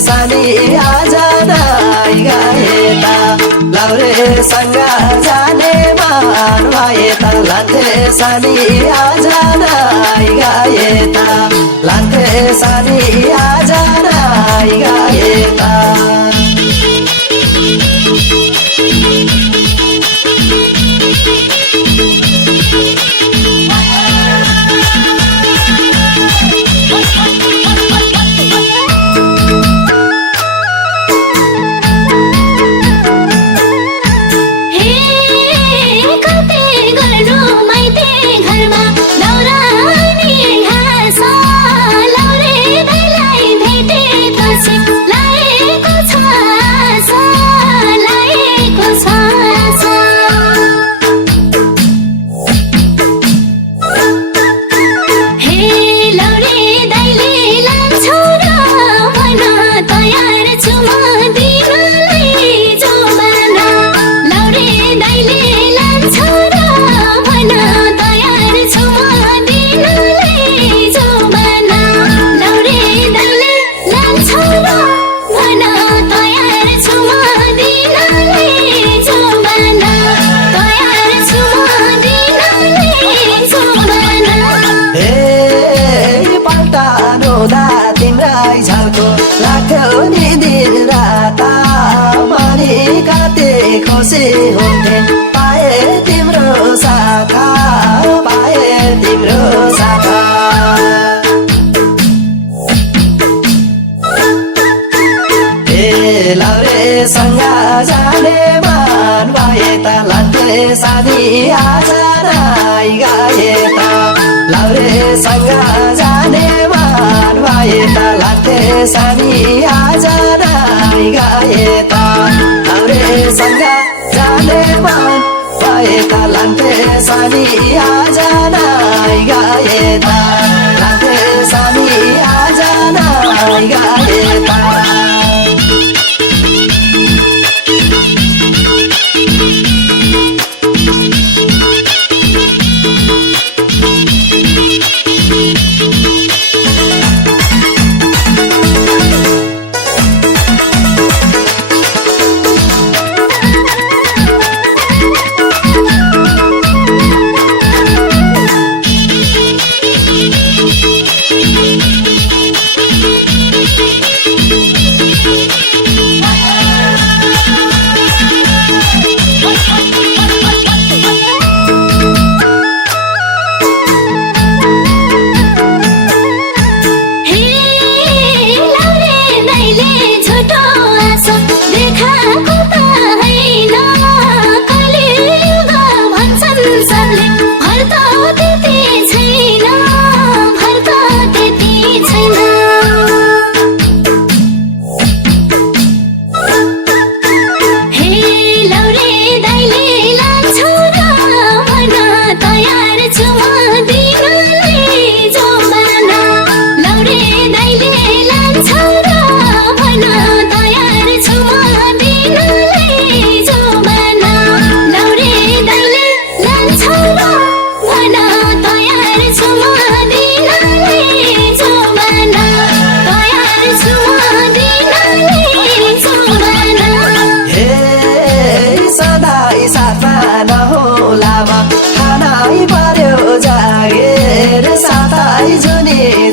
सानी आज नाइ गाएता लाउरेसँग जाने मान भएता लाथे सानी आज नाइ गाएता लाथे सानी आज नाइ गाएता तिम्रै झल्को लाग्थ्यो नि दिन रात मनी कति खुसी हुन्थे पाए तिम्रो साथा पाए तिम्रो साथा ए लाउरेसँग जाने मान भएता लाथे सानी आज नाइ गाएता लाउरेसँग जाने मान भएता लाथे सानी आज नाइ गाएता लाउरेसँग जाने मान भएता लाथे सानी आज नाइ गाएता लाथे सानी आज नाइ गाएता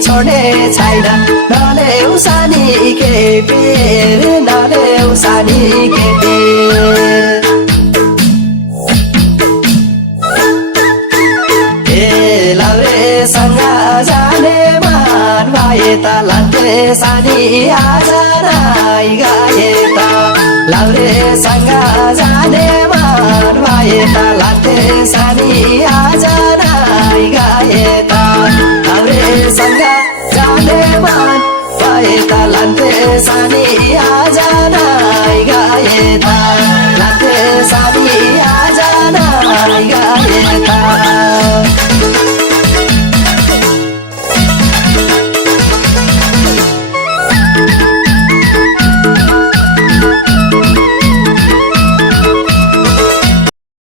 छोडे छैन नलेउ सानी के पेर नलेउ सानी के पेर ए लाउरेसँग जाने मान भएता लाथे सानी आज नाइ गाएता लाउरेसँग जाने मान भएता